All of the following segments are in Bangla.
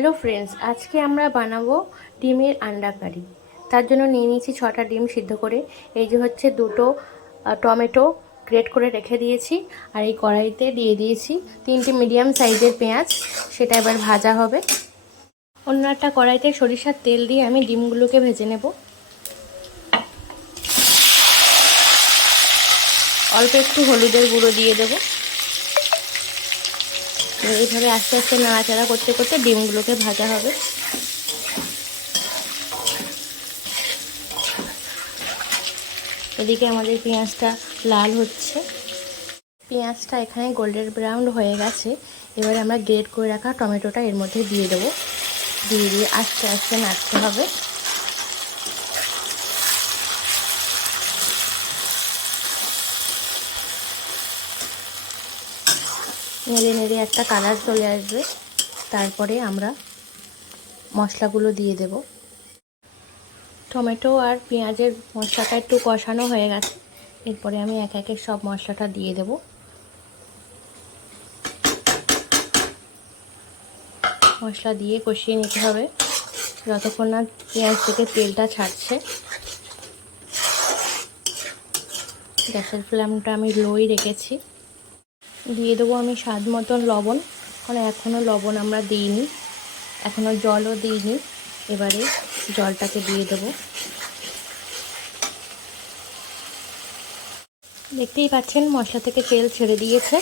হ্যালো ফ্রেন্ডস আজকে আমরা বানাবো ডিমের আন্ডা কারি তার জন্য নিয়ে নিয়েছি ছটা ডিম সিদ্ধ করে। এই যে হচ্ছে দুটো টমেটো গ্রেট করে রেখে দিয়েছি আর এই কড়াইতে দিয়ে দিয়েছি তিনটে মিডিয়াম সাইজের পেঁয়াজ, সেটা এবার ভাজা হবে। অন্য একটা কড়াইতে সরিষার তেল দিয়ে আমি ডিমগুলোকে ভেজে নেব। অল্প একটু হলুদের গুঁড়ো দিয়ে দেবো। এইভাবে আস্তে আস্তে নাড়াচাড়া করতে করতে ডিমগুলোকে ভাজা হবে। এদিকে আমাদের পেঁয়াজটা লাল হচ্ছে। পেঁয়াজটা এখানে গোল্ডেন ব্রাউন হয়ে গেছে। এবারে আমরা গ্রেট করে রাখা টমেটোটা এর মধ্যে দিয়ে দেবো। দিয়ে দিয়ে আস্তে আস্তে নাড়তে হবে। নেড়ে নেড়ে একটা কালার চলে আসবে। তারপরে আমরা মশলাগুলো দিয়ে দেব। টমেটো আর পেঁয়াজের মশলাটা একটু কষানো হয়ে গেছে। এরপরে আমি এক একে সব মশলাটা দিয়ে দেব। মশলা দিয়ে কষিয়ে নিতে হবে। যতক্ষণ না পেঁয়াজ থেকে তেলটা ছাড়ছে। গ্যাসের ফ্লেমটা আমি লোই রেখেছি। দিয়ে দেবো আমি স্বাদ মতন লবণ। কারণ এখনও লবণ আমরা দিইনি, এখনও জলও দিইনি। এবারে জলটাকে দিয়ে দেবো। দেখতেই পাচ্ছেন, মশলা থেকে তেল ছেড়ে দিয়েছে।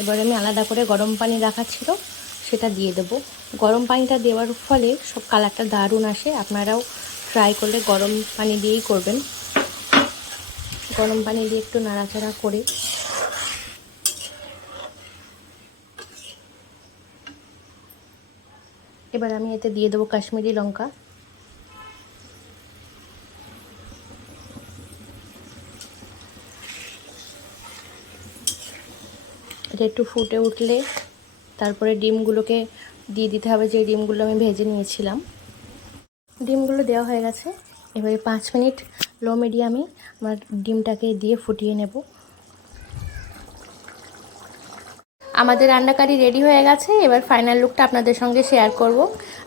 এবারে আমি আলাদা করে গরম পানি রাখা ছিল, সেটা দিয়ে দেবো। গরম পানিটা দেওয়ার ফলে সব কালারটা দারুণ আসে। আপনারাও ট্রাই করলে গরম পানি দিয়েই করবেন। গরম পানি দিয়ে একটু নাড়াচাড়া করে এবার আমি এতে দিয়ে দেবো কাশ্মীরি লঙ্কা। এটা একটু ফুটে উঠলে তারপরে ডিমগুলোকে দিয়ে দিতে হবে, যে ডিমগুলো আমি ভেজে নিয়েছিলাম। ডিমগুলো দেওয়া হয়ে গেছে। এবারে পাঁচ মিনিট লো মিডিয়ামে আমার ডিমটাকে দিয়ে ফুটিয়ে নেব। আমাদের রান্নাকারি রেডি হয়ে গেছে। এবার ফাইনাল লুকটা আপনাদের সঙ্গে শেয়ার করব।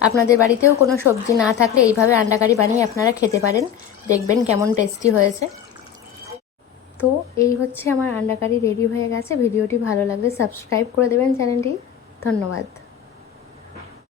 আপনাদের বাড়িতেও কোনো সবজি না থাকলে এইভাবে রান্নাকারি বানিয়ে আপনারা খেতে পারেন। দেখবেন কেমন টেস্টি হয়েছে। তো এই হচ্ছে আমার রান্নাকারি রেডি হয়ে গেছে। ভিডিওটি ভালো লাগলে সাবস্ক্রাইব করে দেবেন চ্যানেলটি। ধন্যবাদ।